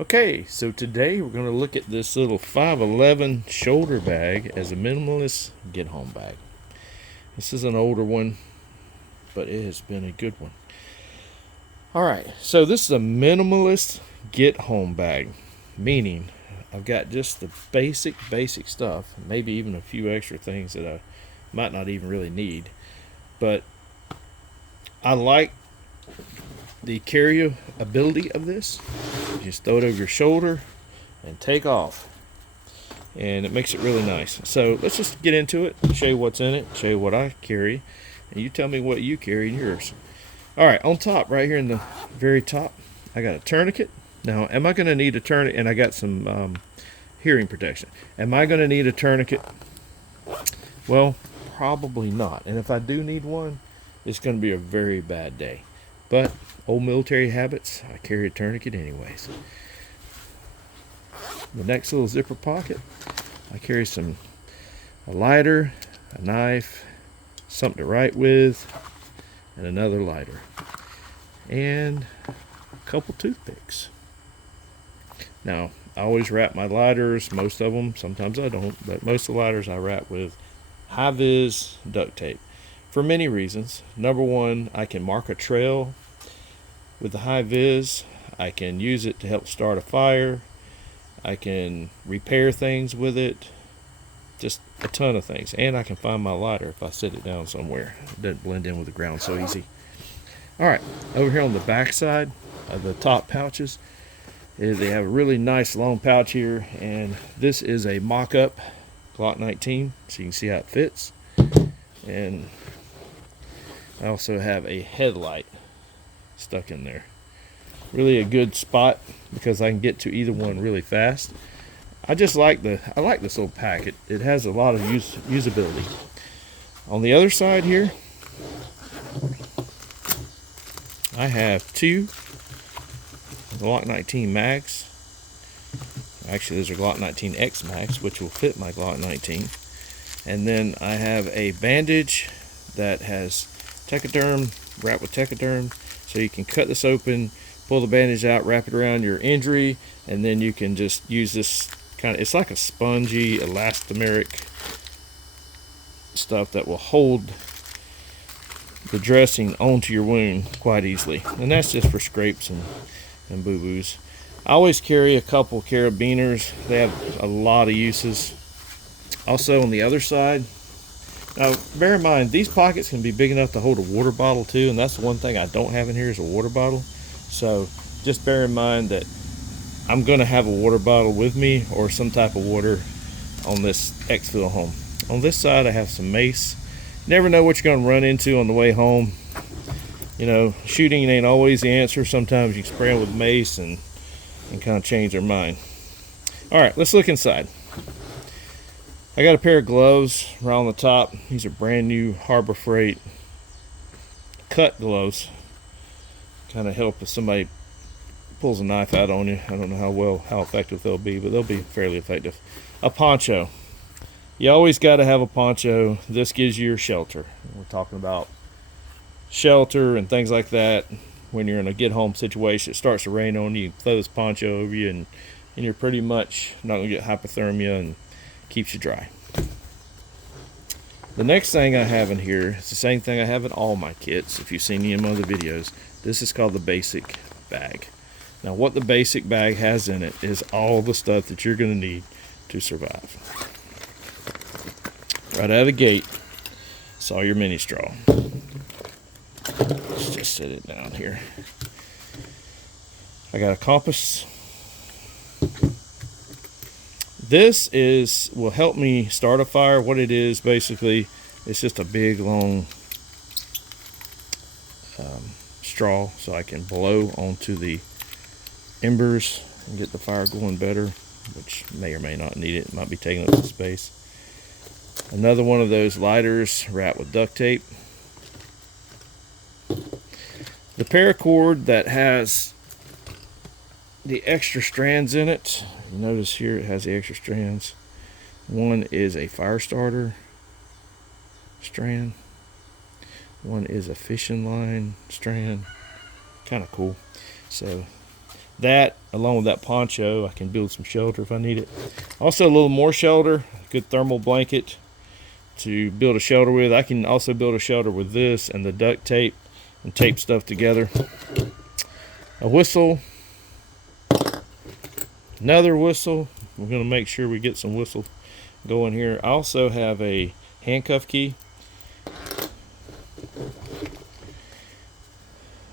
Okay, so today we're going to look at this little 511 shoulder bag as a minimalist get home bag. This is an older one, but it has been a good one. Alright, so this is a minimalist get home bag, meaning I've got just the basic stuff, maybe even a few extra things that I might not even really need. But I like the carryability of this. You just throw it over your shoulder and take off, and it makes it really nice. So let's just get into it, show you what's in it, show you what I carry, and you tell me what you carry in yours. Alright, on top, right here in the very top, I got a tourniquet. Now, am I going to need a tourniquet? And I got some hearing protection. Am I going to need a tourniquet? Well, probably not. And if I do need one, it's going to be a very bad day. But old military habits, I carry a tourniquet anyways. The next little zipper pocket, I carry a lighter, a knife, something to write with, and another lighter, and a couple toothpicks. Now, I always wrap my lighters, most of them, sometimes I don't, but most of the lighters I wrap with high-vis duct tape for many reasons. Number one, I can mark a trail with the high-vis. I can use it to help start a fire. I can repair things with it, just a ton of things. And I can find my lighter if I set it down somewhere. It doesn't blend in with the ground so easy. Alright, over here on the back side of the top pouches, they have a really nice long pouch here, and this is a mock-up Glock 19, so you can see how it fits. And I also have a headlight stuck in there. Really a good spot because I can get to either one really fast. I like this little pack. It has a lot of usability. On the other side here, I have two Glock 19 mags. Actually, those are Glock 19X mags, which will fit my Glock 19. And then I have a bandage that has Techoderm, wrapped with Techoderm, so you can cut this open, pull the bandage out, wrap it around your injury, and then you can just use this it's like a spongy, elastomeric stuff that will hold the dressing onto your wound quite easily. And that's just for scrapes and boo-boos. I always carry a couple carabiners. They have a lot of uses. Also on the other side, now bear in mind, these pockets can be big enough to hold a water bottle too, and that's the one thing I don't have in here is a water bottle. So just bear in mind that I'm going to have a water bottle with me or some type of water on this exfil home. On this side I have some mace. Never know what you're going to run into on the way home. You know, shooting ain't always the answer. Sometimes you spray them with mace and kind of change their mind. Alright, let's look inside. I got a pair of gloves right on the top. These are brand new Harbor Freight cut gloves. Kind of help if somebody pulls a knife out on you. I don't know how effective they'll be, but they'll be fairly effective. A poncho. You always got to have a poncho. This gives you your shelter. We're talking about shelter and things like that. When you're in a get home situation, it starts to rain on you, throw this poncho over you, and you're pretty much not going to get hypothermia and keeps you dry. The next thing I have in here is the same thing I have in all my kits. If you've seen any of my other videos, this is called the basic bag. Now what the basic bag has in it is all the stuff that you're going to need to survive. Right out of the gate, it's all your mini straw. Let's just set it down here. I got a compass. This will help me start a fire. What it is basically, it's just a big long straw so I can blow onto the embers and get the fire going better, which may or may not need it. It might be taking up some space. Another one of those lighters wrapped with duct tape. The paracord that has the extra strands in it, you notice here it has the extra strands. One is a fire starter strand, one is a fishing line strand. Kind of cool. So That, along with that poncho, I can build some shelter if I need it. Also, a little more shelter, good thermal blanket to build a shelter with. I can also build a shelter with this and the duct tape and tape stuff together. A whistle, another whistle. We're going to make sure we get some whistle going here. I also have a handcuff key,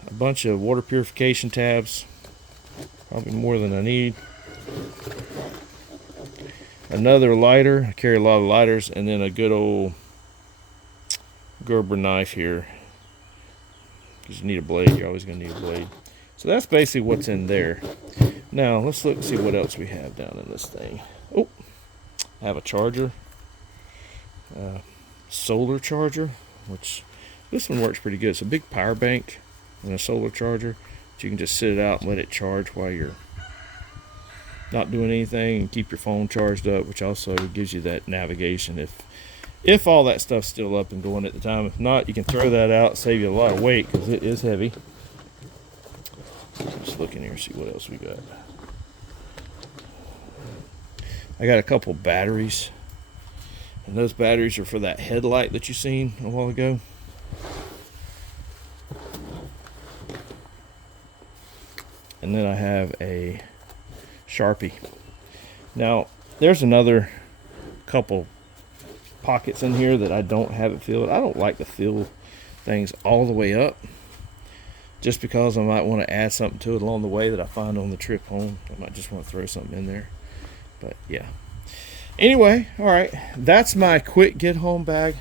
a bunch of water purification tabs, probably more than I need. Another lighter, I carry a lot of lighters, and then a good old Gerber knife here, because you need a blade. You're always going to need a blade. So that's basically what's in there. Now let's look and see what else we have down in this thing. Oh, I have a charger, solar charger, which this one works pretty good. It's a big power bank and a solar charger. But you can just sit it out and let it charge while you're not doing anything, and keep your phone charged up, which also gives you that navigation if all that stuff's still up and going at the time. If not, you can throw that out, save you a lot of weight because it is heavy. Just look in here and see what else we got. I got a couple batteries, and those batteries are for that headlight that you seen a while ago. And then I have a Sharpie. Now there's another couple pockets in here that I don't have it filled. I don't like to fill things all the way up, just because I might want to add something to it along the way that I find on the trip home. I might just want to throw something in there. But yeah, anyway, all right, that's my quick get home bag.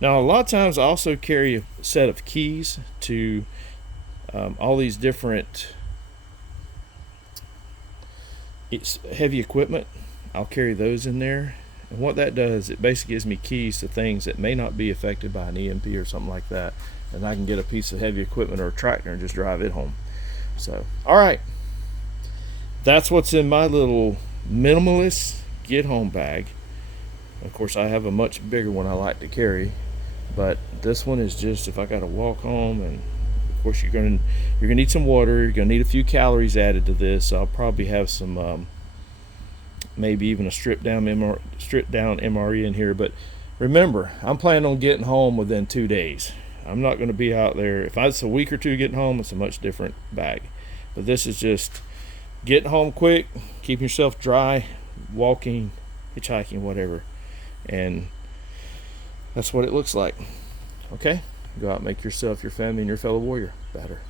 Now a lot of times I also carry a set of keys to all these different heavy equipment. I'll carry those in there, and what that does, it basically gives me keys to things that may not be affected by an EMP or something like that, and I can get a piece of heavy equipment or a tractor and just drive it home. So all right, that's what's in my little minimalist get home bag. Of course, I have a much bigger one I like to carry, but this one is just if I gotta walk home. And of course you're gonna need some water, you're gonna need a few calories added to this. I'll probably have some maybe even a stripped down MRE in here. But remember, I'm planning on getting home within 2 days. I'm not going to be out there. If it's a week or two getting home, it's a much different bag. But this is just getting home quick, keeping yourself dry, walking, hitchhiking, whatever. And that's what it looks like. Okay? Go out and make yourself, your family, and your fellow warrior better.